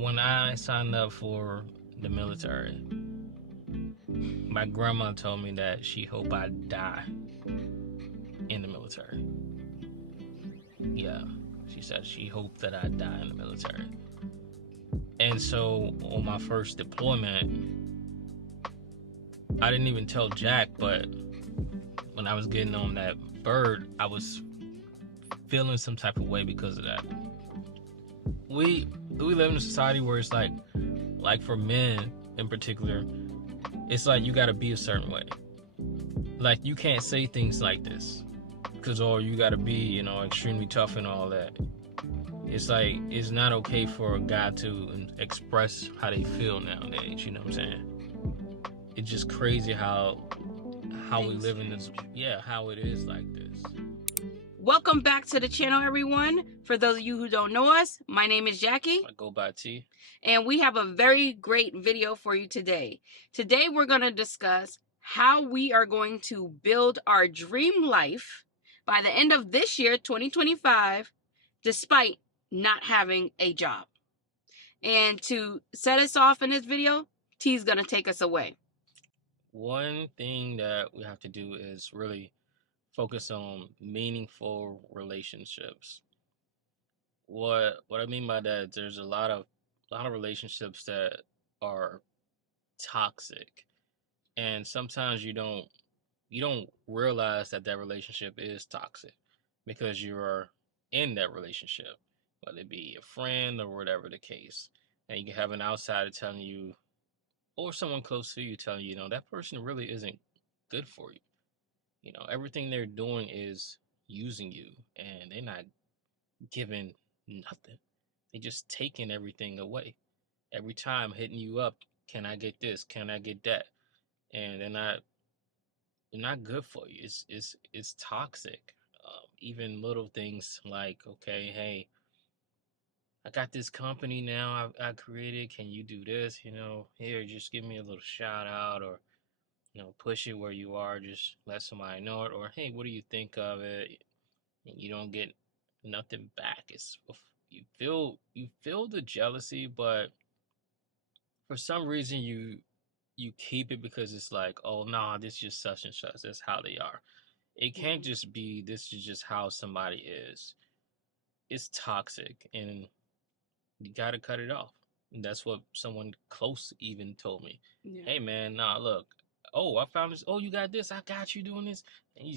When I signed up for the military, my grandma told me that she hoped I die in the military. Yeah, she said she hoped that I die in the military. And so on my first deployment, I didn't even tell Jack, but when I was getting on that bird, I was feeling some type of way because of that. We live in a society where it's like for men in particular, it's like you gotta be a certain way. Like you can't say things like this because you gotta be, extremely tough and all that. It's like it's not okay for a guy to express how they feel nowadays. You know what I'm saying? It's just crazy how we live in this. Yeah, how it is like this. Welcome back to the channel, everyone. For those of you who don't know us, my name is Jackie. I go by T. And we have a very great video for you today. Today, we're going to discuss how we are going to build our dream life by the end of this year, 2025, despite not having a job. And to set us off in this video, T's going to take us away. One thing that we have to do is really focus on meaningful relationships. What I mean by that is there's a lot of relationships that are toxic, and sometimes you don't realize that relationship is toxic because you are in that relationship, whether it be a friend or whatever the case, and you can have an outsider telling you, or someone close to you telling you, that person really isn't good for you. Everything they're doing is using you, and they're not giving nothing. They're just taking everything away. Every time hitting you up, can I get this? Can I get that? And they're not good for you. It's toxic. Even little things like, okay, hey, I got this company now I created. Can you do this? Here, just give me a little shout out, or push it where you are. Just let somebody know it, or hey, what do you think of it? And you don't get nothing back. It's you feel the jealousy, but for some reason you keep it because it's like, oh nah, this is just such and such. That's how they are. It can't just be this is just how somebody is. It's toxic, and you gotta cut it off. And that's what someone close even told me. Yeah. Hey man, nah, look. Oh, I found this. Oh, you got this. I got you doing this. And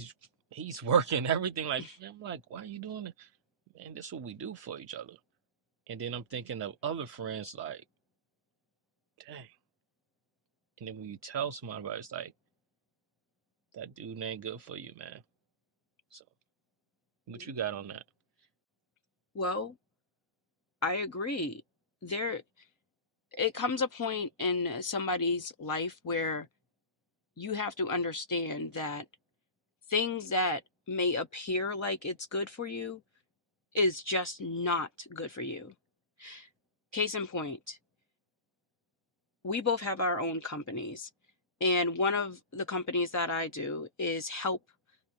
he's working everything like. I'm like, why are you doing it? Man, this is what we do for each other. And then I'm thinking of other friends like, dang. And then when you tell somebody about it, it's like, that dude ain't good for you, man. So, what you got on that? Well, I agree. It comes a point in somebody's life where you have to understand that things that may appear like it's good for you is just not good for you. Case in point, we both have our own companies, and one of the companies that I do is help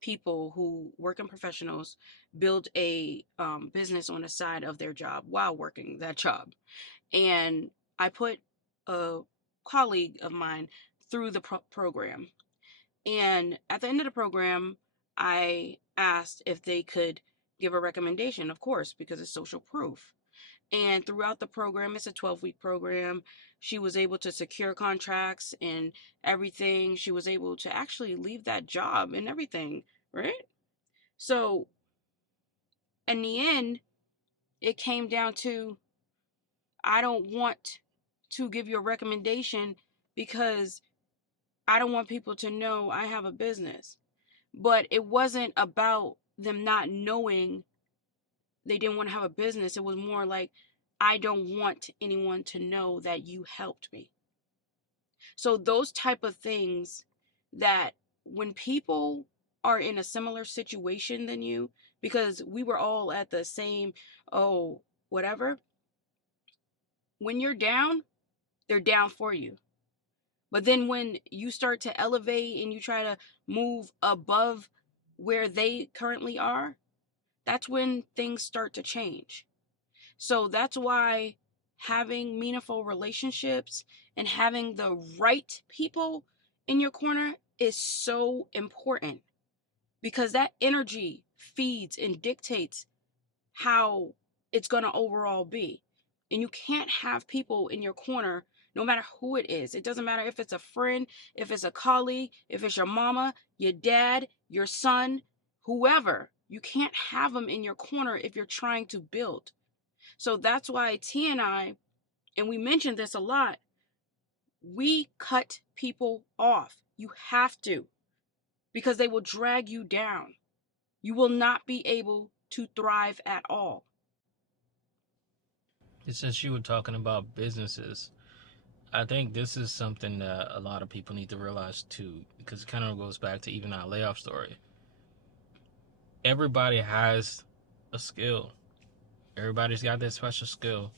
people who work in professionals build a business on the side of their job while working that job. And I put a colleague of mine through the program. And at the end of the program, I asked if they could give a recommendation, of course, because it's social proof. And throughout the program, it's a 12-week program, she was able to secure contracts and everything. She was able to actually leave that job and everything, right? So in the end, it came down to, I don't want to give you a recommendation because I don't want people to know I have a business. But it wasn't about them not knowing they didn't want to have a business. It was more like, I don't want anyone to know that you helped me. So those type of things, that when people are in a similar situation than you, because we were all at the same, whatever, when you're down, they're down for you. But then when you start to elevate and you try to move above where they currently are, that's when things start to change. So that's why having meaningful relationships and having the right people in your corner is so important, because that energy feeds and dictates how it's going to overall be. And you can't have people in your corner, no matter who it is. It doesn't matter if it's a friend, if it's a colleague, if it's your mama, your dad, your son, whoever. You can't have them in your corner if you're trying to build. So that's why T and we mentioned this a lot, we cut people off. You have to, because they will drag you down. You will not be able to thrive at all. Since you were talking about businesses, I think this is something that a lot of people need to realize too, because it kind of goes back to even our layoff story. Everybody has a skill. Everybody's got that special skill.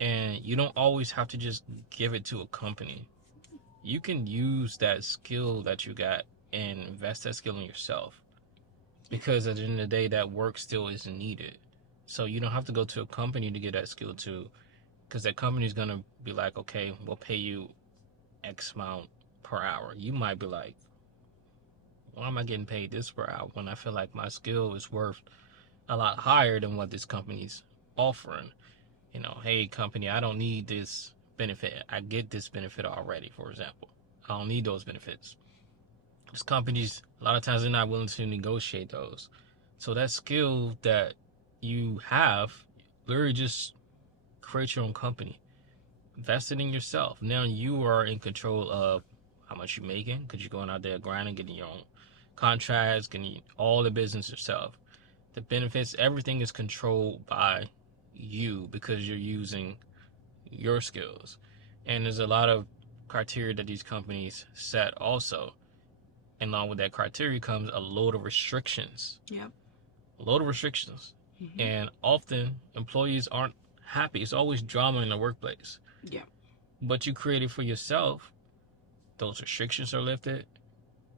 And you don't always have to just give it to a company. You can use that skill that you got and invest that skill in yourself. Because at the end of the day, that work still is needed. So you don't have to go to a company to get that skill too, because that company is gonna be like, okay, we'll pay you X amount per hour. You might be like, why am I getting paid this per hour when I feel like my skill is worth a lot higher than what this company's offering? You know, hey company, I don't need this benefit. I get this benefit already, for example. I don't need those benefits. These companies, a lot of times, they're not willing to negotiate those. So that skill that you have, literally just create your own company. Invest it in yourself. Now you are in control of how much you're making, because you're going out there grinding, getting your own contracts, getting all the business yourself. The benefits, everything is controlled by you because you're using your skills. And there's a lot of criteria that these companies set also. And along with that criteria comes a load of restrictions. Yep. A load of restrictions. Mm-hmm. And often employees aren't happy. It's always drama in the workplace. Yeah. But you create it for yourself. Those restrictions are lifted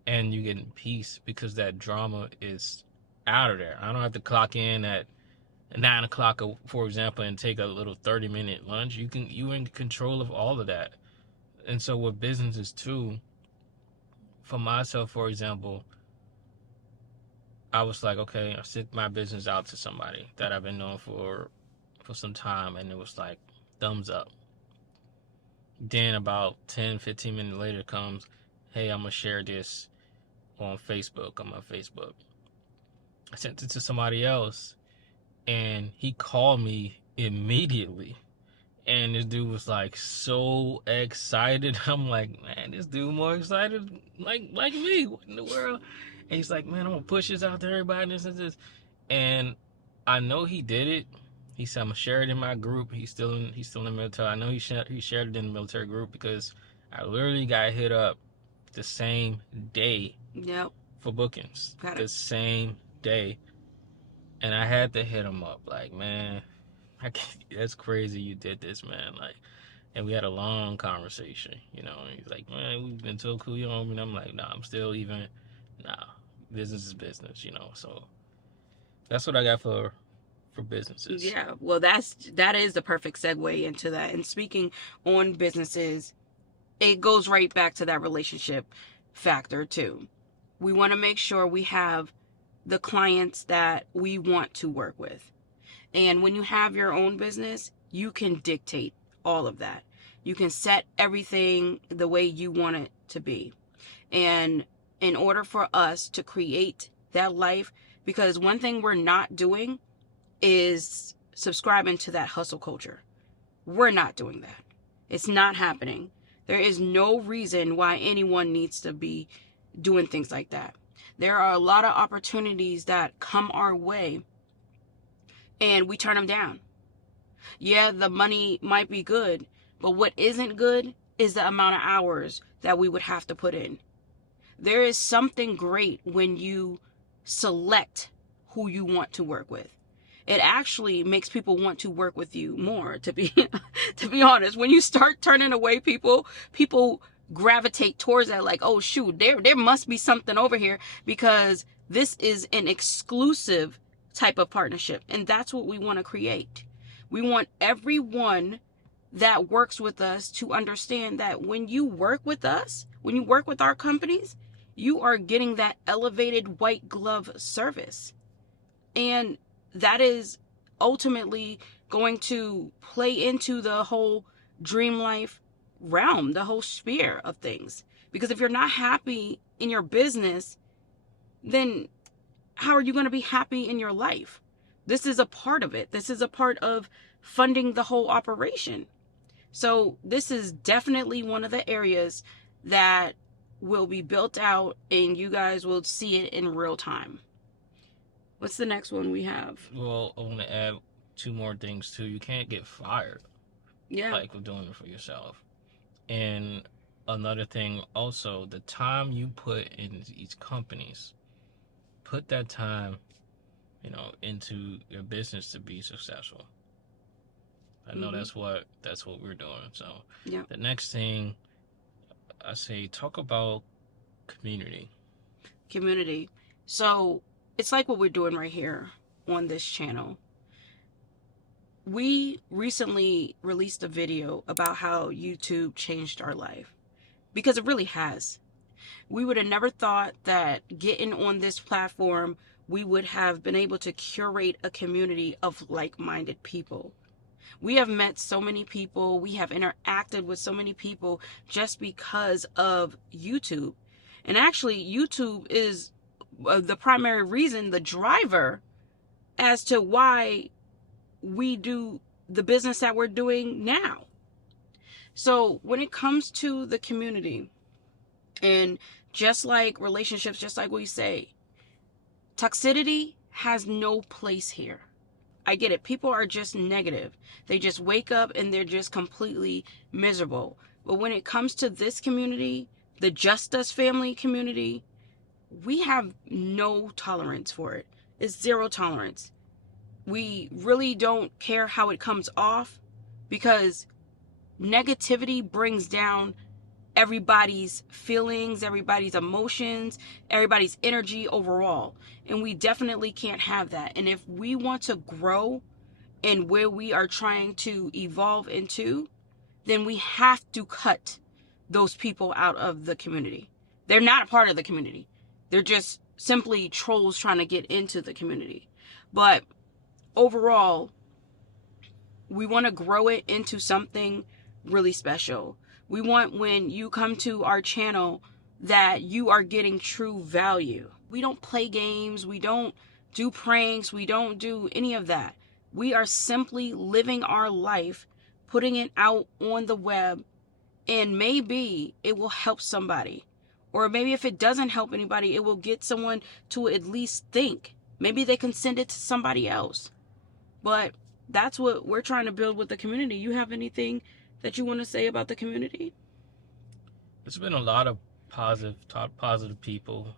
and you get in peace because that drama is out of there. I don't have to clock in at 9 o'clock, for example, and take a little 30-minute lunch. You're in control of all of that. And so with businesses too, for myself, for example, I was like, okay, I sent my business out to somebody that I've been known for some time, and it was like, thumbs up. Then about 10-15 minutes later comes, hey, I'm going to share this on Facebook, on my Facebook. I sent it to somebody else, and he called me immediately. And this dude was like so excited. I'm like, man, this dude more excited like me. What in the world? And he's like, man, I'm gonna push this out to everybody. This and this. And I know he did it. He said I'm gonna share it in my group. He's still in the military. I know he shared it in the military group because I literally got hit up the same day. Yep. For bookings. Got it. The same day. And I had to hit him up like, man, that's crazy you did this, man. Like, and we had a long conversation, you know. And he's like, man, we've been so cool, you know. And I'm like, nah, I'm still even, nah, business is business, you know. So that's what I got for businesses. Yeah, well, that is the perfect segue into that. And speaking on businesses, it goes right back to that relationship factor too. We want to make sure we have the clients that we want to work with. And when you have your own business, you can dictate all of that. You can set everything the way you want it to be. And in order for us to create that life, because one thing we're not doing is subscribing to that hustle culture. We're not doing that. It's not happening. There is no reason why anyone needs to be doing things like that. There are a lot of opportunities that come our way and we turn them down. Yeah, the money might be good, but what isn't good is the amount of hours that we would have to put in. There is something great when you select who you want to work with. It actually makes people want to work with you more, to be honest. When you start turning away people gravitate towards that, like, oh shoot, there must be something over here, because this is an exclusive type of partnership, and that's what we want to create. We want everyone that works with us to understand that when you work with us, when you work with our companies, you are getting that elevated white glove service. And that is ultimately going to play into the whole dream life realm, the whole sphere of things. Because if you're not happy in your business, then how are you going to be happy in your life? This is a part of it. This is a part of funding the whole operation. So this is definitely one of the areas that will be built out and you guys will see it in real time. What's the next one we have? Well, I want to add two more things too. You can't get fired Yeah. like with doing it for yourself. And another thing also, the time you put in these companies, put that time, into your business to be successful. I know that's what we're doing. So Yeah. the next thing I say, talk about community. Community. So it's like what we're doing right here on this channel. We recently released a video about how YouTube changed our life because it really has. We would have never thought that getting on this platform, we would have been able to curate a community of like-minded people. We have met so many people, we have interacted with so many people just because of YouTube. And actually, YouTube is the primary reason, the driver as to why we do the business that we're doing now. So when it comes to the community, and just like relationships, just like we say, toxicity has no place here. I get it. People are just negative. They just wake up and they're just completely miserable. But when it comes to this community, the Just Us family community, we have no tolerance for it. It's zero tolerance. We really don't care how it comes off because negativity brings down everybody's feelings, everybody's emotions, everybody's energy overall. And we definitely can't have that. And if we want to grow in where we are trying to evolve into, then we have to cut those people out of the community. They're not a part of the community. They're just simply trolls trying to get into the community. But overall, we want to grow it into something really special. We want when you come to our channel that you are getting true value. We don't play games. We don't do pranks. We don't do any of that. We are simply living our life, putting it out on the web, and maybe it will help somebody. Or maybe if it doesn't help anybody, it will get someone to at least think. Maybe they can send it to somebody else. But that's what we're trying to build with the community. You have anything that you want to say about the community? There's been a lot of positive people.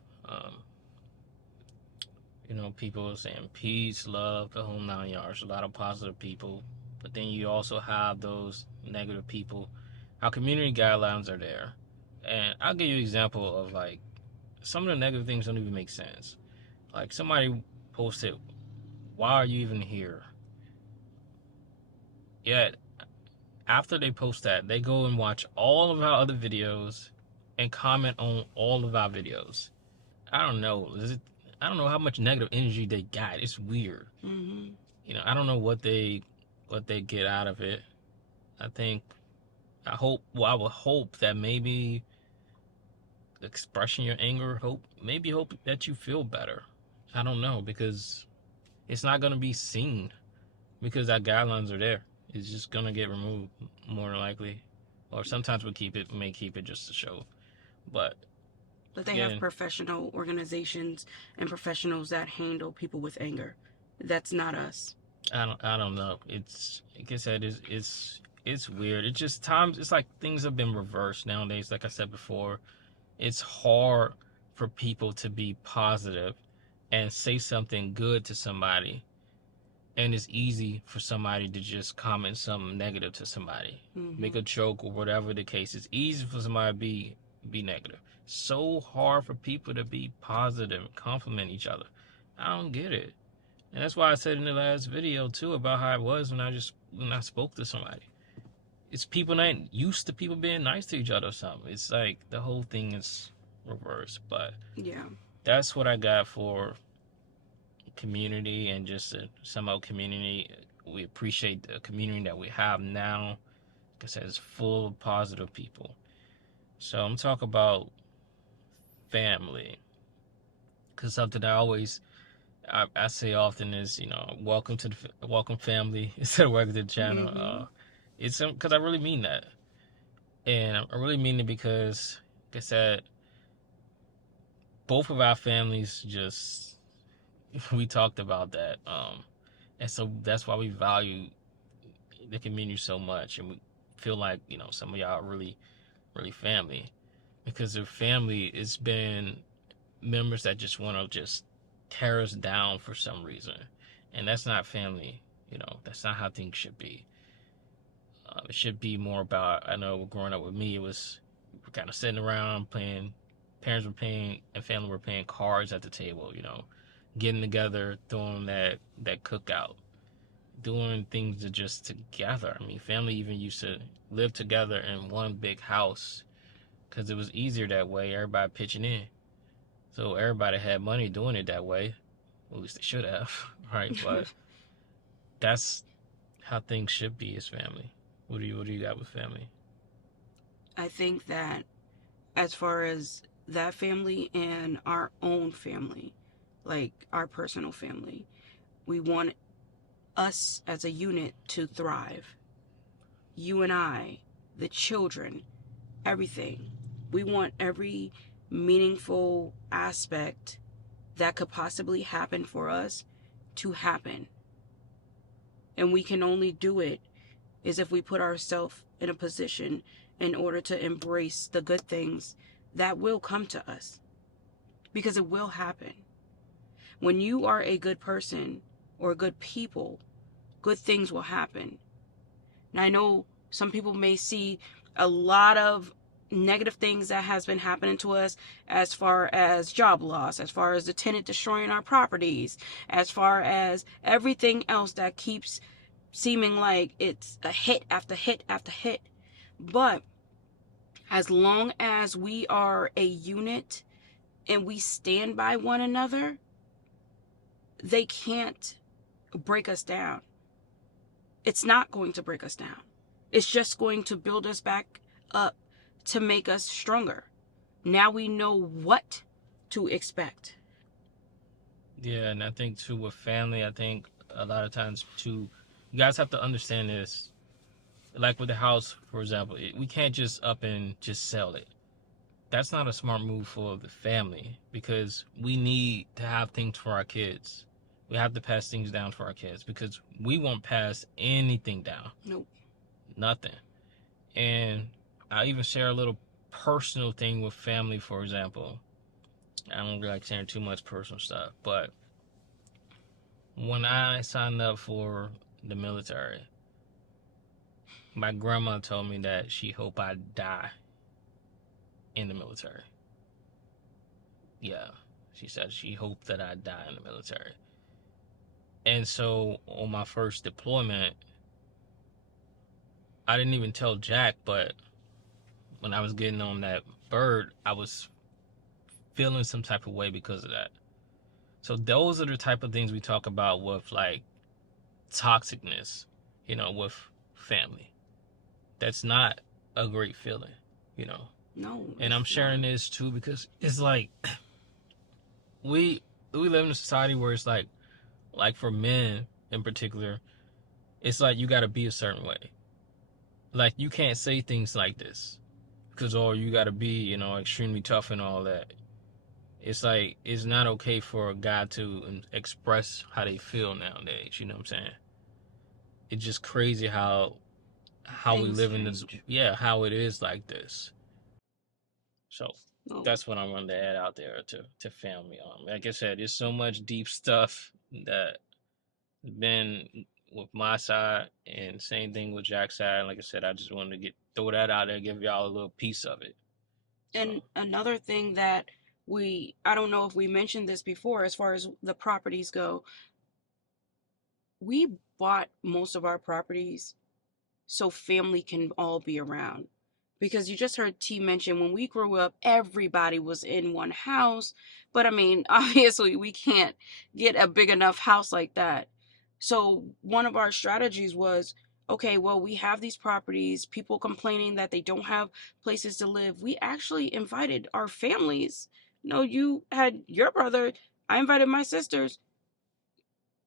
People saying peace, love, the whole 9 yards. A lot of positive people, but then you also have those negative people. Our community guidelines are there, and I'll give you an example of like some of the negative things don't even make sense. Like somebody posted, "Why are you even here?" Yet after they post that, they go and watch all of our other videos and comment on all of our videos. I don't know. I don't know how much negative energy they got. It's weird. Mm-hmm. I don't know what they get out of it. I think I would hope that maybe expressing your anger, hope that you feel better. I don't know because it's not gonna be seen because our guidelines are there. It's just gonna get removed more than likely, or sometimes may keep it just to show. But But they have again, professional organizations and professionals that handle people with anger. That's not us. I don't know. It's like I said, it's weird. It's just times. It's like things have been reversed nowadays. Like I said before, it's hard for people to be positive and say something good to somebody, and it's easy for somebody to just comment something negative to somebody, make Mm-hmm. a joke or whatever the case. It's easy for somebody to be negative. So hard for people to be positive and compliment each other. I don't get it. And that's why I said in the last video too about how it was when I just when I spoke to somebody. It's people not used to people being nice to each other or something. It's like the whole thing is reversed. But Yeah. that's what I got for community and just some old community. We appreciate the community that we have now because it's full of positive people. So I'm talking about family because something I always I say often is welcome to the welcome family instead of welcome to the channel. Mm-hmm. It's because I really mean that, and I really mean it because, like I said, both of our families just we talked about that, and so that's why we value the community so much, and we feel like some of y'all are really family because their family it's been members that just want to just tear us down for some reason, and that's not family. That's not how things should be. It should be more about. I know growing up with me, it was kind of sitting around playing. Parents were playing and family were playing cards at the table. Getting together, throwing that cookout, doing things to just together. I mean, family even used to live together in one big house because it was easier that way. Everybody pitching in, so everybody had money doing it that way. At least they should have, right? But that's how things should be as family. What do you got with family? I think that as far as that family and our own family, like our personal family, we want us as a unit to thrive. You and I, the children, everything. We want every meaningful aspect that could possibly happen for us to happen. And we can only do it is if we put ourselves in a position in order to embrace the good things that will come to us, because it will happen. When you are a good person or good people, good things will happen. And I know some people may see a lot of negative things that has been happening to us, as far as job loss, as far as the tenant destroying our properties, as far as everything else that keeps seeming like it's a hit after hit after hit. But as long as we are a unit and we stand by one another, they can't break us down. It's not going to break us down. It's just going to build us back up to make us stronger. Now we know what to expect. Yeah, and I think too with family, I think a lot of times too, you guys have to understand this. Like with the house, for example, we can't just up and just sell it. That's not a smart move for the family because we need to have things for our kids. We have to pass things down for our kids because we won't pass anything down. Nope. Nothing. And I even share a little personal thing with family, for example. I don't really like sharing too much personal stuff, but when I signed up for the military, my grandma told me that she hoped I die in the military. Yeah, she said she hoped that I die in the military. And so on my first deployment, I didn't even tell Jack, but when I was getting on that bird, I was feeling some type of way because of that. So those are the type of things we talk about with like toxicness, with family. That's not a great feeling, you know. No, And it's I'm not. sharing this too because it's like we we live in a society where it's like for men in particular, it's like you got to be a certain way. Like you can't say things like this because you got to be extremely tough and all that. It's like it's not okay for a guy to express how they feel nowadays. You know what I'm saying? It's just crazy how we Things live in this. change. Yeah, how it is like this. So No. that's what I wanted to add out there to family. Like I said, there's so much deep stuff that been with my side, and same thing with Jack's side. Like I said, I just wanted to throw that out there, give y'all a little piece of it. So And another thing that I don't know if we mentioned this before, as far as the properties go, we bought most of our properties so family can all be around. Because you just heard T mention when we grew up, everybody was in one house. But I mean, obviously, we can't get a big enough house like that. So, one of our strategies was okay, well, we have these properties, people complaining that they don't have places to live. We actually invited our families. No, you had your brother, I invited my sisters.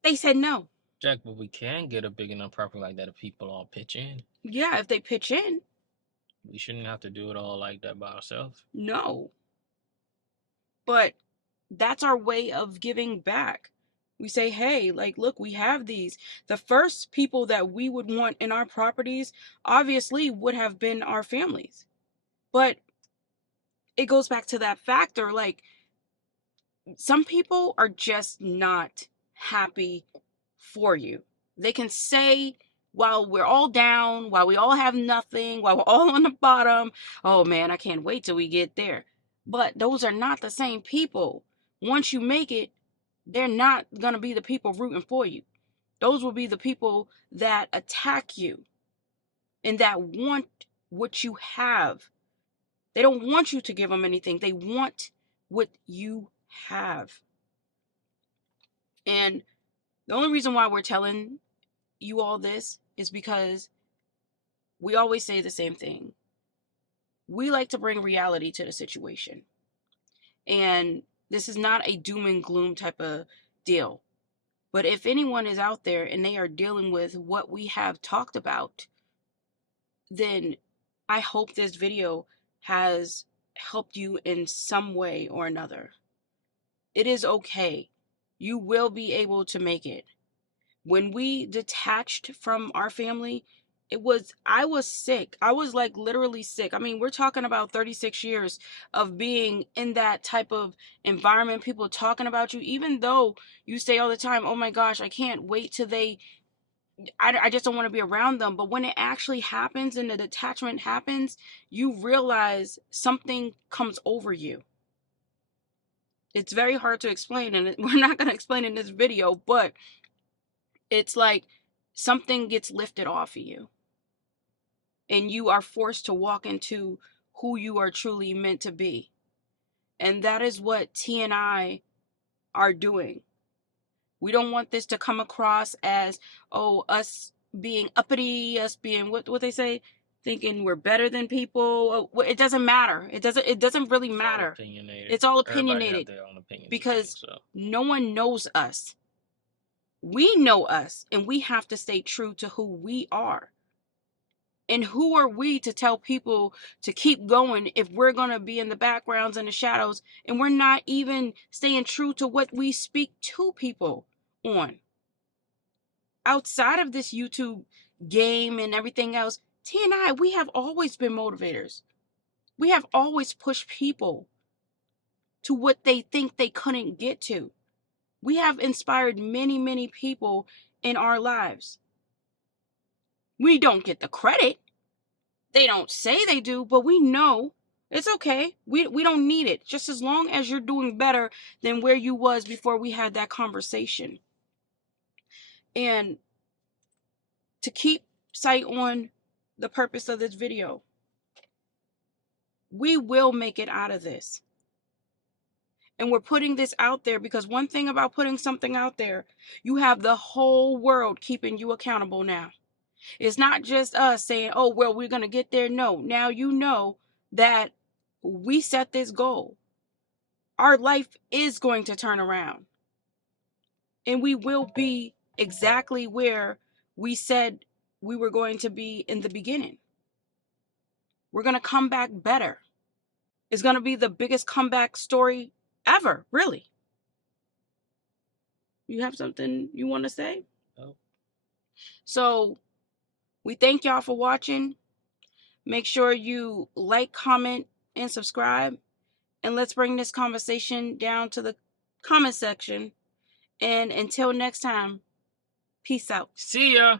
They said no. Jack, but we can get a big enough property like that if people all pitch in. Yeah, if they pitch in, We shouldn't have to do it all like that by ourselves. no. But that's our way of giving back. We say, hey, like, look, we have these. The first people that we would want in our properties obviously would have been our families. But it goes back to that factor. Like, some people are just not happy for you. They can say, while we're all down, while we all have nothing, while we're all on the bottom, oh man, I can't wait till we get there. But those are not the same people. Once you make it, they're not going to be the people rooting for you. Those will be the people that attack you and that want what you have. They don't want you to give them anything. They want what you have. And the only reason why we're telling you all this is because we always say the same thing. We like to bring reality to the situation. And this is not a doom and gloom type of deal. But if anyone is out there and they are dealing with what we have talked about, then I hope this video has helped you in some way or another. It is okay. You will be able to make it. When we detached from our family, I was sick. I was like literally sick. I mean, we're talking about 36 years of being in that type of environment, people talking about you, even though you say all the time, oh my gosh, I can't wait till I just don't want to be around them. But when it actually happens and the detachment happens, you realize something comes over you. It's very hard to explain, and we're not going to explain in this video, but it's like something gets lifted off of you and you are forced to walk into who you are truly meant to be. And that is what T and I are doing. We don't want this to come across as, oh, us being uppity, us being what they say, thinking we're better than people. It doesn't matter. It doesn't really matter. All opinionated. It's all Everybody have opinionated their own opinions of because things, so no one knows us. We know us, and we have to stay true to who we are. And who are we to tell people to keep going if we're going to be in the backgrounds and the shadows and we're not even staying true to what we speak to people on? Outside of this YouTube game and everything else, T and I, we have always been motivators. We have always pushed people to what they think they couldn't get to. We have inspired many, many people in our lives. We don't get the credit. They don't say they do, but we know it's okay. We don't need it. Just as long as you're doing better than where you was before we had that conversation. And to keep sight on the purpose of this video, we will make it out of this. And we're putting this out there because one thing about putting something out there, you have the whole world keeping you accountable now. It's not just us saying, oh, well, we're going to get there. No, now you know that we set this goal. Our life is going to turn around. And we will be exactly where we said we were going to be in the beginning. We're going to come back better. It's going to be the biggest comeback story ever, really. You have something you want to say? no. So we thank y'all for watching. Make sure you like, comment, and subscribe. And let's bring this conversation down to the comment section. And until next time, peace out. See ya.